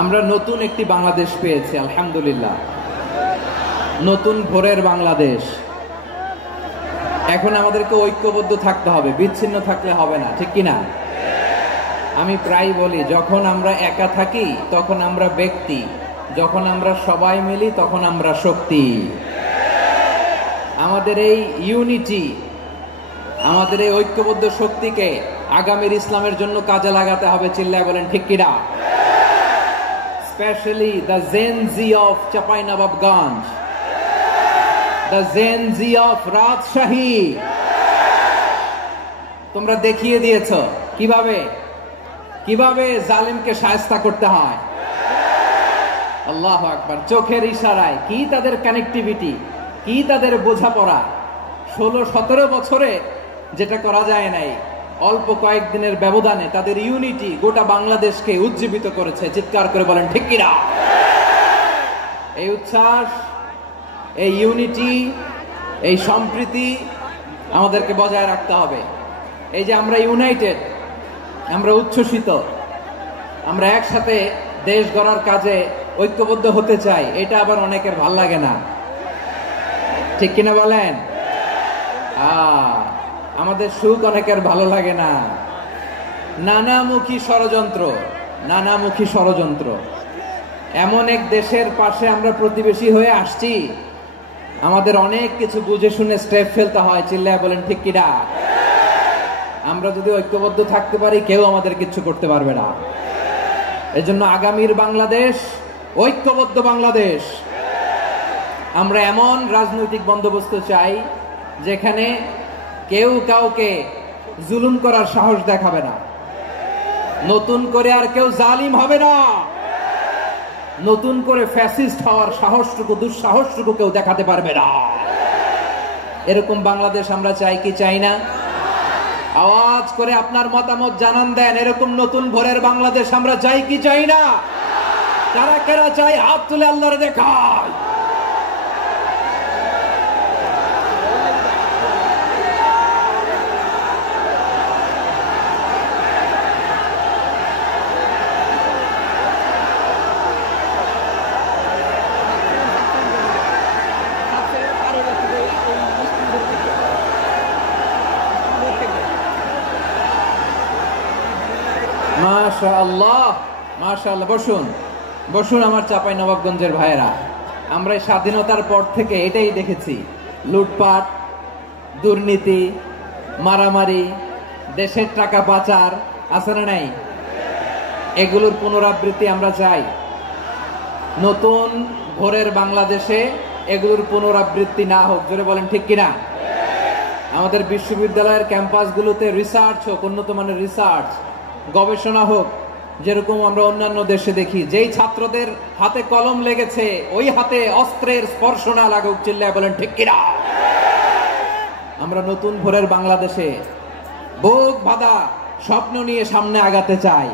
আমরা নতুন একটি বাংলাদেশ পেয়েছি, আলহামদুলিল্লাহ। নতুন ভোরের বাংলাদেশ। এখন আমাদেরকে ঐক্যবদ্ধ থাকতে হবে, বিচ্ছিন্ন থাকলে হবে না, ঠিক কিনা? আমি প্রায় বলি, যখন আমরা একা থাকি তখন আমরা ব্যক্তি, যখন আমরা সবাই মিলি তখন আমরা শক্তি। আমাদের এই ইউনিটি, আমাদের এই ঐক্যবদ্ধ শক্তিকে আগামীর ইসলামের জন্য কাজে লাগাতে হবে। চিল্লায় বলেন ঠিক কিনা? Especially the Gen Z of Chapainababganj, the Gen Z of Rajshahi. তোমরা দেখিয়ে দিয়েছো কিভাবে জালিমকে শায়েস্তা করতে হয়। আল্লাহু আকবার। চোখের ইশারায় কি তাদের কানেক্টিভিটি, কি তাদের বোঝাপড়া। 16-17 বছরে যেটা করা যায় নাই, অল্প কয়েকদিনের ব্যবধানে তাদের ইউনিটি গোটা বাংলাদেশকে উজ্জীবিত করেছে। চিৎকার করে বলেন ঠিক কিনা? এই উচ্ছ্বাস, এই ইউনিটি, এই সম্প্রীতি আমাদেরকে বজায় রাখতে হবে। এই যে আমরা ইউনাইটেড, আমরা উচ্ছ্বসিত, আমরা একসাথে দেশ গড়ার কাজে ঐক্যবদ্ধ হতে চাই, এটা আবার অনেকের ভাল লাগে না, ঠিক কিনা বলেন? আমাদের সুখ অনেকের ভালো লাগে না। নানামুখী ষড়যন্ত্র। এমন এক দেশের পাশে আমরা প্রতিবেশী হয়ে আসছি, আমাদের অনেক কিছু বুঝে শুনে স্টেপ ফেলতে হয়। চিল্লায় বলেন ঠিক কিনা? আমরা যদি ঐক্যবদ্ধ থাকতে পারি, কেউ আমাদের কিছু করতে পারবে না। এজন্য আগামীর বাংলাদেশ ঐক্যবদ্ধ বাংলাদেশ। আমরা এমন রাজনৈতিক বন্দোবস্ত চাই যেখানে কেউ কাউকে জুলুম করার সাহস দেখাবে না, নতুন করে আর কেউ জালিম হবে না, নতুন করে ফ্যাসিস্ট হওয়ার সাহসটুকু, দুঃসাহসটুকু কেউ দেখাতে পারবে না। এরকম বাংলাদেশ আমরা চাই কি চাই না? আওয়াজ করে আপনার মতামত জানান দেন। এরকম নতুন ভোরের বাংলাদেশ আমরা চাই কি চাই না? কারা কারা চাই হাত তুলে আল্লাহরে দেখায়। মাশাআল্লাহ, মাশাআল্লাহ। বসুন আমার চাঁপাইনবাবগঞ্জের ভাইয়েরা। আমরা স্বাধীনতার পর থেকে এটাই দেখেছি, লুটপাট, দুর্নীতি, মারামারি, দেশের টাকা পাচার, আছে না নাই? এগুলোর পুনরাবৃত্তি আমরা চাই। নতুন ভোরের বাংলাদেশে এগুলোর পুনরাবৃত্তি না হোক। জোরে বলেন ঠিক কিনা? আমাদের বিশ্ববিদ্যালয়ের ক্যাম্পাসগুলোতে রিসার্চ হোক, উন্নত মানের রিসার্চ, গবেষণা হোক, যেরকম আমরা অন্যান্য দেশে দেখি। যেই ছাত্রদের হাতে কলম লেগেছে, ওই হাতে অস্ত্রের স্পর্শ না লাগুক। চিল্লায় বলেন ঠিক কিনা? আমরা নতুন ভোরের বাংলাদেশে বুক বাঁধা স্বপ্ন নিয়ে সামনে আগাতে চাই।